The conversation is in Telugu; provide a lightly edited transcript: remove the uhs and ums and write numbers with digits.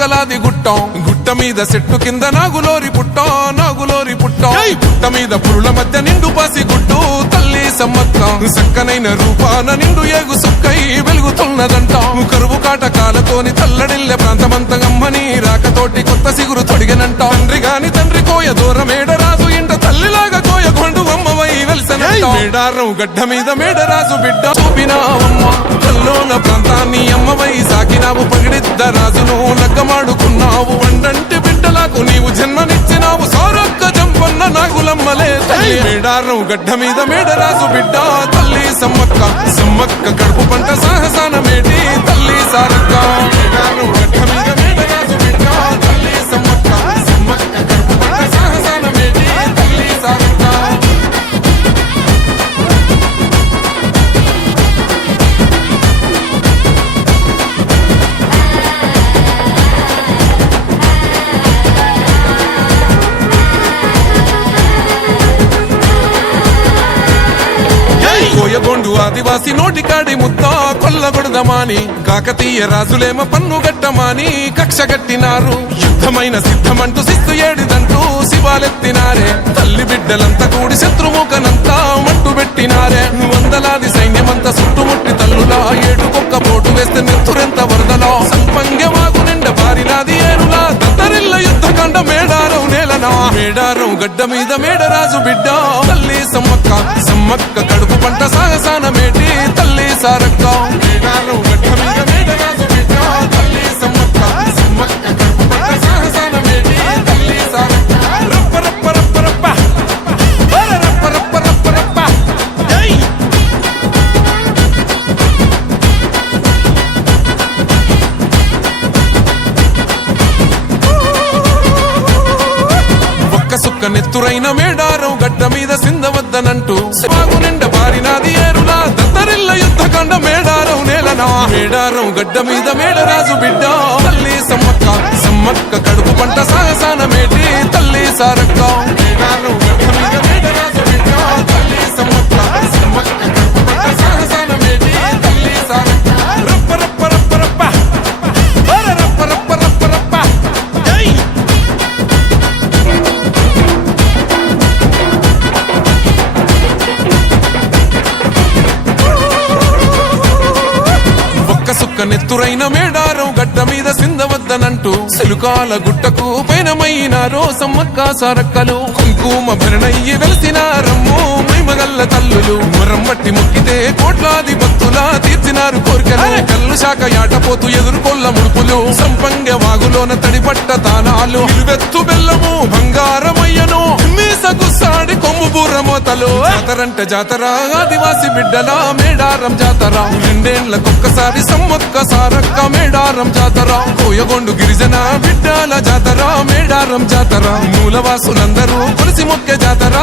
చిలకలాది గుట్టం గుట్ట మీద చెట్టు కింద నాగులోరి పుట్టం నాగులోరి పుట్టం పుట్ట మీద పురుల మధ్య నిండు పాసి గుట్టు తల్లి సమ్మక్క సక్కనైన రూపాన నిండు ఏగు సుక్కై వెలుగుతున్నదంటాం కరువు కాటకాలతోని తల్లడిల్లె ప్రాంతమంతగమ్మని రాకతోటి కొత్త సిగురు తొడిగనంట తండ్రి గాని తండ్రి కోయ దూరమేడరాజు ఇంట తల్లిలాగా కోయ గొండు అమ్మవై వెలిసనంట మేడారం గడ్డ మీద మేడరాజు బిడ్డ చూపినావమ్మ కల్లోన ప్రాంతాన్ని అమ్మవై సాకినావు పగిడిద్ద రాజును లగ్గమాడుకున్నావు వండంటి బిడ్డలకు నీవు జన్మనిచ్చినావు సారక్క జంపన్న నాగులమ్మలే తల్లి మేడారం గడ్డ మీద మేడరాజు బిడ్డ తల్లి సమ్మక్క సమ్మక్క కడుపు పంట సాహసాన మేటి తల్లి సారక్క మేడారం గడ్డ మీద మేడరాజు బిడ్డ తల్లి సమ్మక్క సమ్మక్క కడుపు పంట సాహసాన మేటి తల్లి సారక్క కోయగొండు ఆదివాసి నోటికాడి ముద్ద కొల్లగొడదమాని కాకతీయ రాజులేమ పన్ను గట్టమాని కక్ష గట్టినారు యుద్ధమైన సిద్ధమంటూ సిస్తు ఏడిదంటూ శివాలెత్తినారే తల్లి బిడ్డలంతా కూడి శత్రుముఖనంతా మట్టు పెట్టినారే వందలాది సైన్యమంతా చుట్టుముట్టి తల్లులా ఏడుకొక్క పోటు వేస్తే నెత్తురెంత వరదలా సంపంగవాగు నిండ బారినాది ఏరులా దద్దరిల్ల యుద్ధకాండ మేడారం నేలనా మేడారం గడ్డ మీద మేడరాజు బిడ్డ తల్లి సమ్మక్క సమ్మక్క కడుపు పంట సాగసాన మేటి తల్లి సారక్క మేడారం గడ్డ మీద మేడరాజు బిడ్డ తల్లి సమ్మక్క సమ్మక్క కడుపు పంట సాగసాన మేటి తల్లి సారక్క రప్ప రప్ప రప్ప రప్ప రప్ప రప్ప రప్ప రప్ప జై సుక్క నెత్తురైన మేడారం గడ్డ మీద సిందవద్దనంటూ సాగు నిండ బారినాది ఏరులా దద్దరిల్ల యుద్ధకాండ మేడారం నేలనా మేడారం గడ్డ మీద మేడరాజు బిడ్డ తల్లి సమ్మక్క సమ్మక్క కడుపు పంట సాగసాన మేటి తల్లి సారక్క మేడారం గడ్డ మీద మేడరాజు బిడ్డ తల్లి సమ్మక్క సమ్మక్క కడుపు పంట సాగసాన మేటి తల్లి సారక్క రప్ప రప్ప రప్ప రప్ప రప్ప రప్ప రప్ప రప్ప జై సుక్క నెత్తురైన మేడారం గడ్డ మీద సిందవద్దనంటూ సెలుకాల గుట్టకు పైనమైనారో సమ్మక్క సారక్కలు కుంకుమ భరణయ్యి వెలిసినారమ్ము మైమగల్ల తల్లులు మరంబట్టి మొక్కితే కోట్లాది భక్తులా తీర్చినారు కోరికలు కల్లు శాఖ యాటపోతూ ఎదుర్కొల్ల ముడుపులు సంపంగ వాగులోన తడిపట్ట తానాలు నిలువెత్తు బెల్లము బంగారమయ్యను మీసకు సాడి కొమ్ము బుర్రమోతలు జాతరంట జాతర ఆదివాసి బిడ్డల మేడారం జాతర రెండేళ్లకొక్కసారి సమ్మక్క సారక్క మేడారం జాతర కోయగొండు గిరిజన బిడ్డల జాతర మేడారం జాతర మూలవాసులందరూ కొలిసి మొక్కే జాతర